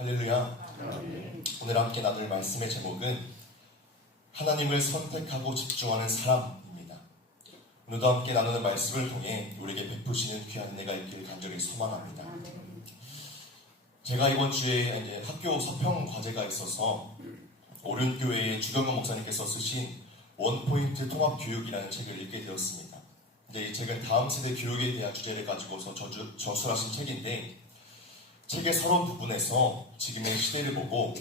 할렐루야. 오늘 함께 나눌 말씀의 제목은 하나님을 선택하고 집중하는 사람입니다. 오늘도 함께 나누는 말씀을 통해 우리에게 베푸시는 귀한 은혜가 있기를 간절히 소망합니다. 제가 이번 주에 이제 학교 서평 과제가 있어서 오륜교회의 주경건 목사님께서 쓰신 원포인트 통합교육이라는 책을 읽게 되었습니다. 이제 이 책은 다음 세대 교육에 대한 주제를 가지고서 저술하신 책인데, 책의 서론 부분에서 지금의 시대를 보고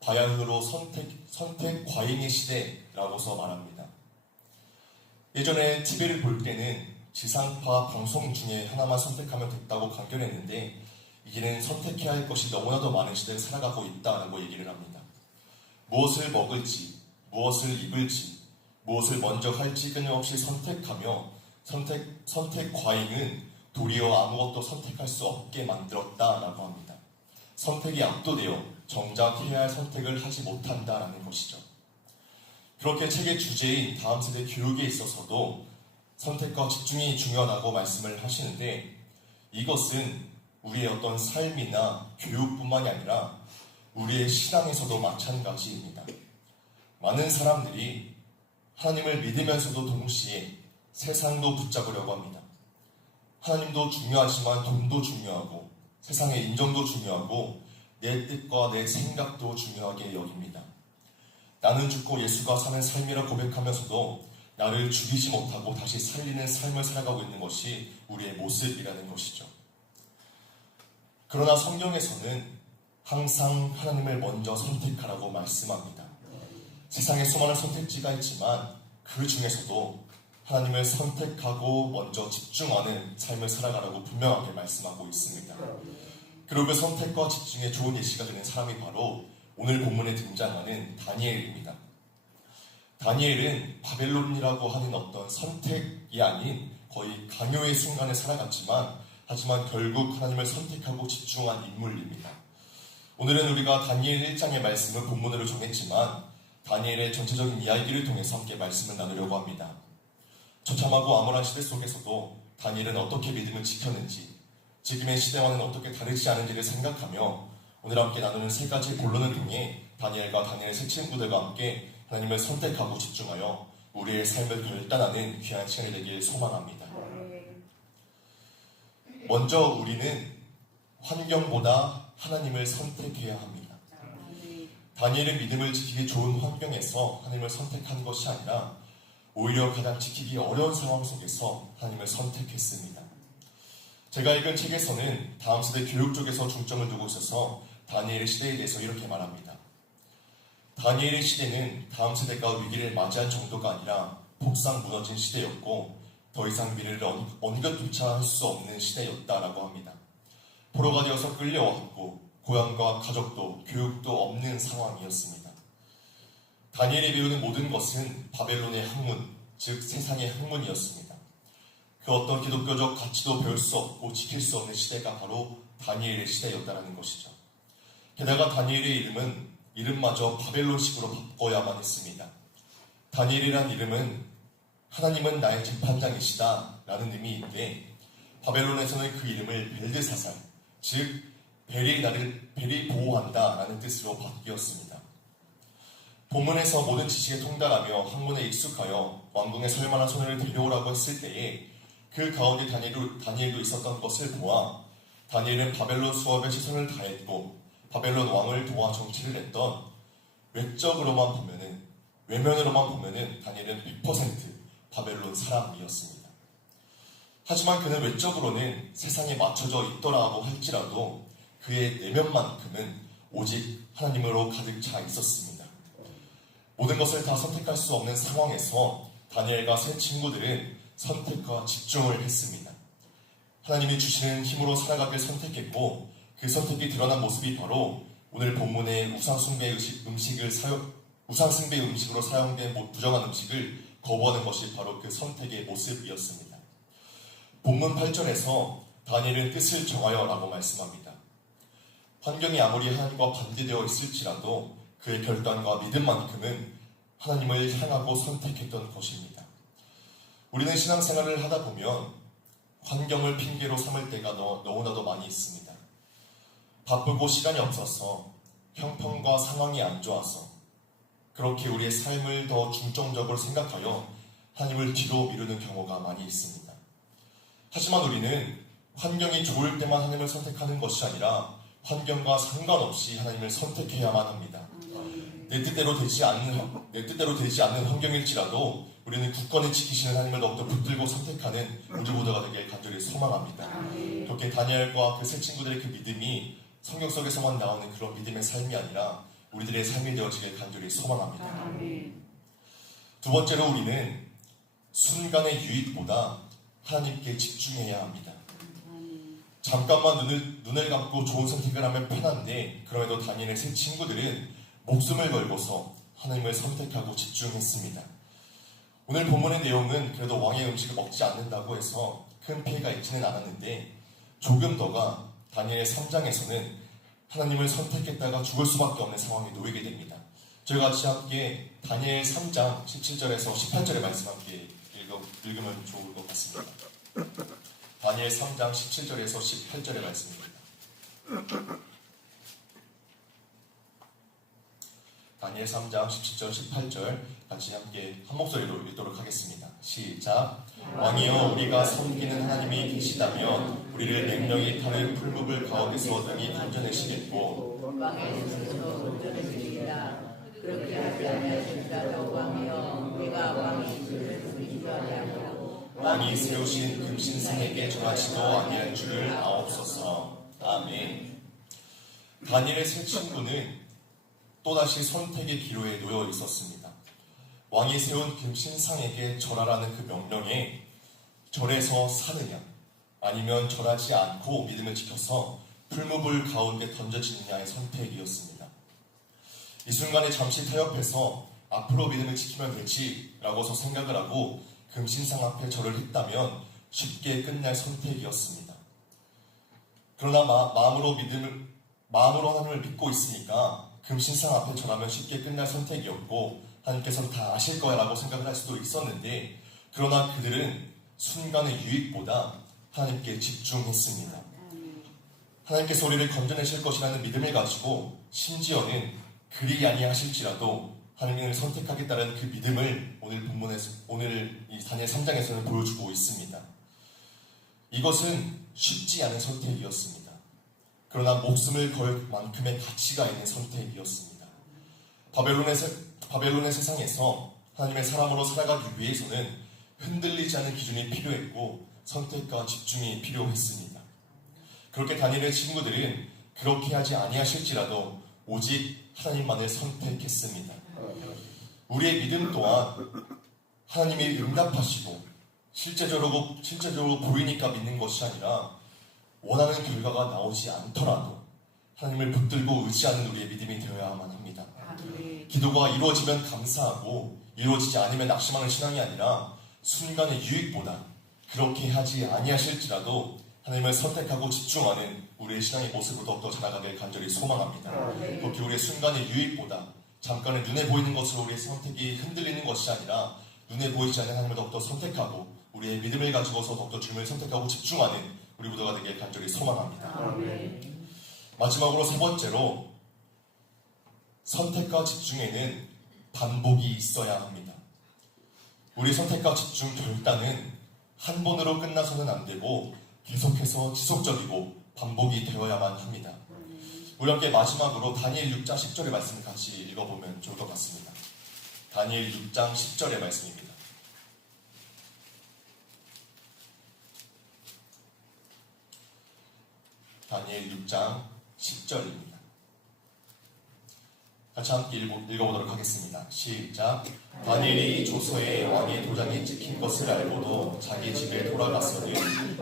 바야흐로 선택 과잉의 시대라고서 말합니다. 예전에 TV를 볼 때는 지상파 방송 중에 하나만 선택하면 됐다고 강견했는데, 이제는 선택해야 할 것이 너무나도 많은 시대를 살아가고 있다라고 얘기를 합니다. 무엇을 먹을지, 무엇을 입을지, 무엇을 먼저 할지 끊임없이 선택하며 선택 과잉은 도리어 아무것도 선택할 수 없게 만들었다라고 합니다. 선택이 압도되어 정작 해야 할 선택을 하지 못한다라는 것이죠. 그렇게 책의 주제인 다음 세대 교육에 있어서도 선택과 집중이 중요하다고 말씀을 하시는데, 이것은 우리의 어떤 삶이나 교육뿐만이 아니라 우리의 신앙에서도 마찬가지입니다. 많은 사람들이 하나님을 믿으면서도 동시에 세상도 붙잡으려고 합니다. 하나님도 중요하지만 돈도 중요하고 세상의 인정도 중요하고 내 뜻과 내 생각도 중요하게 여깁니다. 나는 죽고 예수가 사는 삶이라 고백하면서도 나를 죽이지 못하고 다시 살리는 삶을 살아가고 있는 것이 우리의 모습이라는 것이죠. 그러나 성경에서는 항상 하나님을 먼저 선택하라고 말씀합니다. 세상에 수많은 선택지가 있지만 그 중에서도 하나님을 선택하고 먼저 집중하는 삶을 살아가라고 분명하게 말씀하고 있습니다. 그리고 그 선택과 집중에 좋은 예시가 되는 사람이 바로 오늘 본문에 등장하는 다니엘입니다. 다니엘은 바벨론이라고 하는 어떤 선택이 아닌 거의 강요의 순간을 살아갔지만, 하지만 결국 하나님을 선택하고 집중한 인물입니다. 오늘은 우리가 다니엘 1장의 말씀을 본문으로 정했지만 다니엘의 전체적인 이야기를 통해서 함께 말씀을 나누려고 합니다. 처참하고 암울한 시대 속에서도 다니엘은 어떻게 믿음을 지켰는지, 지금의 시대와는 어떻게 다르지 않은지를 생각하며 오늘 함께 나누는 세 가지 본론을 통해 다니엘과 다니엘의 세 친구들과 함께 하나님을 선택하고 집중하여 우리의 삶을 결단하는 귀한 시간이 되길 소망합니다. 먼저 우리는 환경보다 하나님을 선택해야 합니다. 다니엘은 믿음을 지키기 좋은 환경에서 하나님을 선택한 것이 아니라 오히려 가장 지키기 어려운 상황 속에서 하나님을 선택했습니다. 제가 읽은 책에서는 다음 세대 교육 쪽에서 중점을 두고 있어서 다니엘의 시대에 대해서 이렇게 말합니다. 다니엘의 시대는 다음 세대가 위기를 맞이한 정도가 아니라 폭삭 무너진 시대였고 더 이상 미래를 언급조차 할 수 없는 시대였다라고 합니다. 포로가 되어서 끌려왔고 고향과 가족도 교육도 없는 상황이었습니다. 다니엘이 배우는 모든 것은 바벨론의 학문, 즉 세상의 학문이었습니다. 그 어떤 기독교적 가치도 배울 수 없고 지킬 수 없는 시대가 바로 다니엘의 시대였다는 것이죠. 게다가 다니엘의 이름마저 바벨론식으로 바꿔야만 했습니다. 다니엘이란 이름은 하나님은 나의 재판장이시다 라는 의미인데, 바벨론에서는 그 이름을 벨드사살, 즉 벨이 보호한다 라는 뜻으로 바뀌었습니다. 본문에서 모든 지식에 통달하며 학문에 익숙하여 왕궁에 설만한 소녀를 데려오라고 했을 때에 그 가운데 다니엘도 있었던 것을 보아 다니엘은 바벨론 수업에 최선을 다했고 바벨론 왕을 도와 정치를 했던 외면으로만 보면은 다니엘은 100% 바벨론 사람이었습니다. 하지만 그는 외적으로는 세상에 맞춰져 있더라고 할지라도 그의 내면만큼은 오직 하나님으로 가득 차 있었습니다. 모든 것을 다 선택할 수 없는 상황에서 다니엘과 세 친구들은 선택과 집중을 했습니다. 하나님이 주시는 힘으로 살아가길 선택했고, 그 선택이 드러난 모습이 바로 오늘 본문의 우상숭배 음식으로 사용된 부정한 음식을 거부하는 것이 바로 그 선택의 모습이었습니다. 본문 8절에서 다니엘은 뜻을 정하여 라고 말씀합니다. 환경이 아무리 하나님과 반대되어 있을지라도 그의 결단과 믿음만큼은 하나님을 향하고 선택했던 것입니다. 우리는 신앙생활을 하다 보면 환경을 핑계로 삼을 때가 너무나도 많이 있습니다. 바쁘고 시간이 없어서 형편과 상황이 안 좋아서 그렇게 우리의 삶을 더 중점적으로 생각하여 하나님을 뒤로 미루는 경우가 많이 있습니다. 하지만 우리는 환경이 좋을 때만 하나님을 선택하는 것이 아니라 환경과 상관없이 하나님을 선택해야만 합니다. 내 뜻대로 되지 않는 환경일지라도 우리는 굳건히 지키시는 하나님을 더욱더 붙들고 선택하는 우리 모두가 되길 간절히 소망합니다. 그렇게 다니엘과 그 세 친구들의 그 믿음이 성경 속에서만 나오는 그런 믿음의 삶이 아니라 우리들의 삶이 되어지길 간절히 소망합니다. 두 번째로 우리는 순간의 유익보다 하나님께 집중해야 합니다. 잠깐만 눈을 감고 좋은 선택을 하면 편한데 그럼에도 다니엘의 세 친구들은 목숨을 걸고서 하나님을 선택하고 집중했습니다. 오늘 본문의 내용은 그래도 왕의 음식을 먹지 않는다고 해서 큰 피해가 있지는 않았는데 조금 더가 다니엘의 3장에서는 하나님을 선택했다가 죽을 수밖에 없는 상황에 놓이게 됩니다. 저희 같이 함께 다니엘 3장 17절에서 18절의 말씀 함께 읽으면 좋을 것 같습니다. 다니엘 3장 17절에서 18절의 말씀입니다. 다니엘 3장 17절 18절 같이 함께 한 목소리로 읽도록 하겠습니다. 시작. 왕이여 우리가 섬기는 하나님이 계시다면 우리를 맹령이 타는 풀무불 가운데서 능히 건져내시겠고 왕의 스스로 건져내시리이다. 그렇게 하지 아니하실지라도 왕이여 우리가 왕이 그를 죽이지 아니하고 왕이 세우신 금신상에게 절하지도 아니할 줄을 아옵소서. 아멘. 다니엘의 세 친구는 또다시 선택의 기로에 놓여 있었습니다. 왕이 세운 금신상에게 절하라는 그 명령에 절에서 사느냐 아니면 절하지 않고 믿음을 지켜서 풀무불 가운데 던져지느냐의 선택이었습니다. 이 순간에 잠시 타협해서 앞으로 믿음을 지키면 되지라고서 생각을 하고 금신상 앞에 절을 했다면 쉽게 끝날 선택이었습니다. 그러나 마음으로 하나님을 믿고 있으니까 금신상 앞에 절하면 쉽게 끝날 선택이었고 하나님께서는 다 아실 거야 라고 생각을 할 수도 있었는데 그러나 그들은 순간의 유익보다 하나님께 집중했습니다. 하나님께서 우리를 건져내실 것이라는 믿음을 가지고 심지어는 그리 아니하실지라도 하나님을 선택하겠다는 그 믿음을 오늘 이 다니엘 3장에서는 보여주고 있습니다. 이것은 쉽지 않은 선택이었습니다. 그러나 목숨을 걸 만큼의 가치가 있는 선택이었습니다. 바벨론의 세상에서 하나님의 사람으로 살아가기 위해서는 흔들리지 않은 기준이 필요했고 선택과 집중이 필요했습니다. 그렇게 다니엘의 친구들은 그렇게 하지 아니하실지라도 오직 하나님만을 선택했습니다. 우리의 믿음 또한 하나님이 응답하시고 실제적으로 보이니까 믿는 것이 아니라 원하는 결과가 나오지 않더라도 하나님을 붙들고 의지하는 우리의 믿음이 되어야만 합니다. 기도가 이루어지면 감사하고 이루어지지 않으면 낙심하는 신앙이 아니라 순간의 유익보다 그렇게 하지 아니하실지라도 하나님을 선택하고 집중하는 우리의 신앙의 모습을 더욱더 자라가길 간절히 소망합니다. 그렇게 우리의 순간의 유익보다 잠깐의 눈에 보이는 것으로 우리의 선택이 흔들리는 것이 아니라 눈에 보이지 않는 하나님을 더욱더 선택하고 우리의 믿음을 가지고서 더욱더 주님을 선택하고 집중하는 우리 모두가 되길 간절히 소망합니다. 마지막으로 세 번째로 선택과 집중에는 반복이 있어야 합니다. 우리 선택과 집중 결단은 한 번으로 끝나서는 안 되고 계속해서 지속적이고 반복이 되어야만 합니다. 우리 함께 마지막으로 다니엘 6장 10절의 말씀을 같이 읽어보면 좋을 것 같습니다. 다니엘 6장 10절의 말씀입니다. 다니엘 6장 10절입니다. 같이 함께 읽어보도록 하겠습니다. 시작. 다니엘이 조서에 왕의 도장이 찍힌 것을 알고도 자기 집에 돌아가서는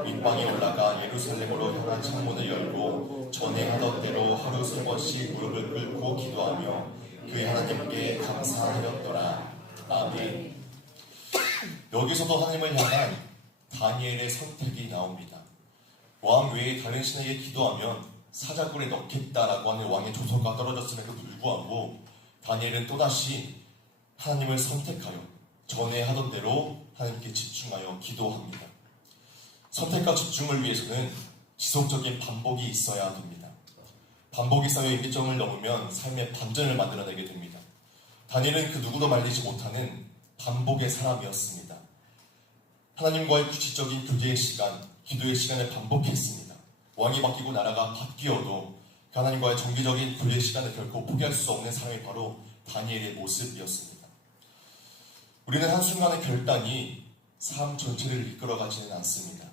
윗방에 올라가 예루살렘으로 향한 창문을 열고 전에 하던 대로 하루 3번씩 무릎을 꿇고 기도하며 그 하나님께 감사하였더라. 아멘. 여기서도 하나님을 향한 다니엘의 선택이 나옵니다. 왕 외에 다른 신에게 기도하면 사자굴에 넣겠다라고 하는 왕의 조서가 떨어졌음에도 불구하고 다니엘은 또다시 하나님을 선택하여 전에 하던 대로 하나님께 집중하여 기도합니다. 선택과 집중을 위해서는 지속적인 반복이 있어야 됩니다. 반복이 쌓여 임기점을 넘으면 삶의 반전을 만들어내게 됩니다. 다니엘은 그 누구도 말리지 못하는 반복의 사람이었습니다. 하나님과의 규칙적인 교제의 시간, 기도의 시간을 반복했습니다. 왕이 바뀌고 나라가 바뀌어도 하나님과의 정기적인 교제의 시간을 결코 포기할 수 없는 사람이 바로 다니엘의 모습이었습니다. 우리는 한순간의 결단이 삶 전체를 이끌어가지는 않습니다.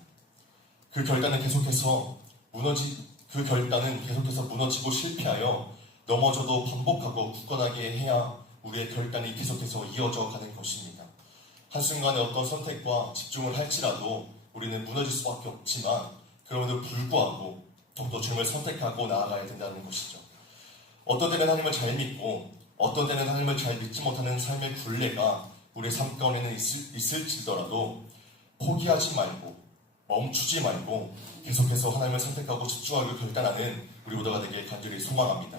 그 결단은 계속해서 무너지고 실패하여 넘어져도 반복하고 굳건하게 해야 우리의 결단이 계속해서 이어져 가는 것입니다. 한순간에 어떤 선택과 집중을 할지라도 우리는 무너질 수밖에 없지만 그럼에도 불구하고 더욱더 주님을 선택하고 나아가야 된다는 것이죠. 어떤 때는 하나님을 잘 믿고 어떤 때는 하나님을 잘 믿지 못하는 삶의 굴레가 우리의 삶 가운데는 있을지더라도 포기하지 말고 멈추지 말고 계속해서 하나님을 선택하고 집중하고 결단하는 우리 모두가 되길 간절히 소망합니다.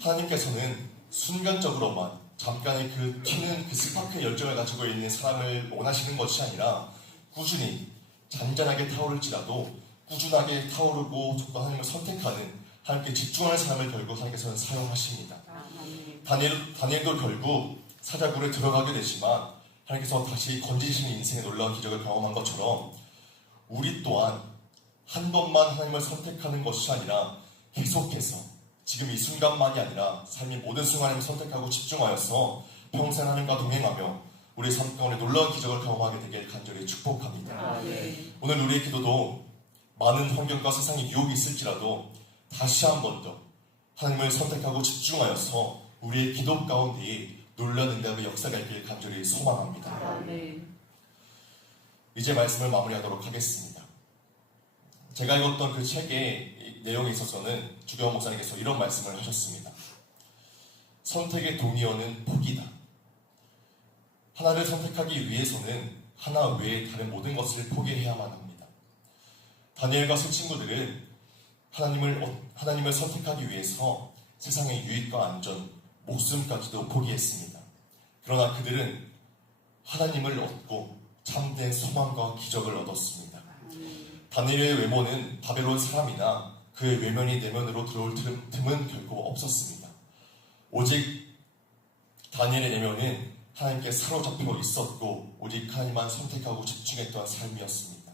하나님께서는 순간적으로만 잠깐의 그 튀는 그 스파크의 열정을 가지고 있는 사람을 원하시는 것이 아니라 꾸준히 잔잔하게 타오를지라도 꾸준하게 타오르고 적도 하나님을 선택하는 하나님께 집중하는 사람을 결국 하나님께서는 사용하십니다. 다니엘도 결국 사자굴에 들어가게 되지만 하나님께서 다시 건지시는 인생의 놀라운 기적을 경험한 것처럼 우리 또한 한 번만 하나님을 선택하는 것이 아니라 계속해서 지금 이 순간만이 아니라 삶의 모든 순간을 선택하고 집중하여서 평생 하나님과 동행하며 우리의 삶 가운데 놀라운 기적을 경험하게 되길 간절히 축복합니다. 오늘 우리의 기도도 많은 환경과 세상의 유혹이 있을지라도 다시 한 번 더 하나님을 선택하고 집중하여서 우리의 기도 가운데 놀라운 응답의 역사가 있길 간절히 소망합니다. 이제 말씀을 마무리하도록 하겠습니다. 제가 읽었던 그 책의 내용에 있어서는 주경원 목사님께서 이런 말씀을 하셨습니다. 선택의 동의어는 포기다. 하나를 선택하기 위해서는 하나 외에 다른 모든 것을 포기해야만 합니다. 다니엘과 세 친구들은 하나님을 선택하기 위해서 세상의 유익과 안전, 목숨까지도 포기했습니다. 그러나 그들은 하나님을 얻고 참된 소망과 기적을 얻었습니다. 다니엘의 외모는 바벨론 사람이나 그의 외면이 내면으로 들어올 틈은 결코 없었습니다. 오직 다니엘의 내면은 하나님께 사로잡혀 있었고 오직 하나님만 선택하고 집중했던 삶이었습니다.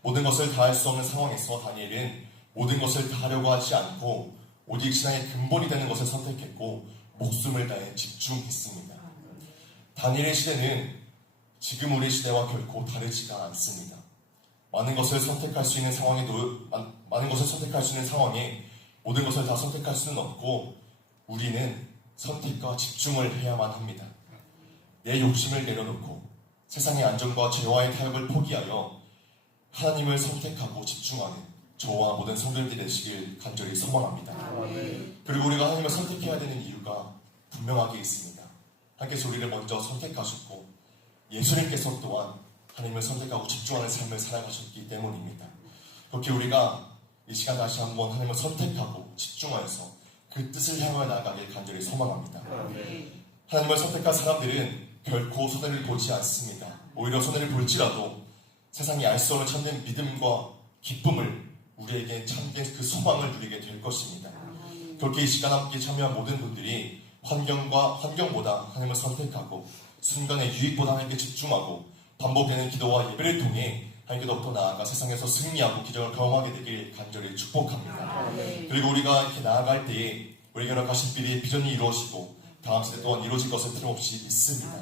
모든 것을 다할 수 없는 상황에서 다니엘은 모든 것을 다하려고 하지 않고 오직 신앙의 근본이 되는 것을 선택했고 목숨을 다해 집중했습니다. 다니엘의 시대는 지금 우리 시대와 결코 다르지가 않습니다. 많은 것을 선택할 수 있는 상황에 모든 것을 다 선택할 수는 없고 우리는 선택과 집중을 해야만 합니다. 내 욕심을 내려놓고 세상의 안전과 죄와의 타협을 포기하여 하나님을 선택하고 집중하는 저와 모든 성도님들이 되시길 간절히 소망합니다. 그리고 우리가 하나님을 선택해야 되는 이유가 분명하게 있습니다. 하나님께서 우리를 먼저 선택하셨고 예수님께서 또한 하나님을 선택하고 집중하는 삶을 살아가셨기 때문입니다. 그렇게 우리가 이 시간 다시 한번 하나님을 선택하고 집중하여서 그 뜻을 향하여 나아가길 간절히 소망합니다. 하나님을 선택한 사람들은 결코 손해를 보지 않습니다. 오히려 손해를 볼지라도 세상이 알 수 없는 참된 믿음과 기쁨을 우리에게 참된 그 소망을 누리게 될 것입니다. 그렇게 이 시간 함께 참여한 모든 분들이 환경보다 하나님을 선택하고 순간의 유익보다 하나님께 집중하고 반복되는 기도와 예배를 통해 하나님께로부터 나아가 세상에서 승리하고 기적을 경험하게 되길 간절히 축복합니다. 그리고 우리가 이렇게 나아갈 때에 우리에게 가신 비리의 비전이 이루어지고 다음 세대 또한 이루어질 것을 틀림없이 믿습니다.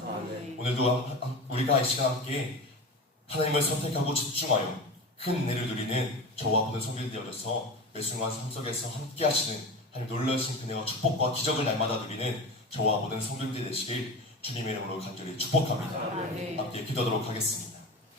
오늘도 우리가 이 시간 함께 하나님을 선택하고 집중하여 큰 은혜를 누리는 저와 모든 성도들이 되어져서 매 순간 삶 속에서 함께 하시는 하나님 놀라신 은혜와 축복과 기적을 날마다 누리는 저와 모든 성도들이 되시길 주님의 이름으로 간절히 축복합니다. 함께 기도하도록 하겠습니다.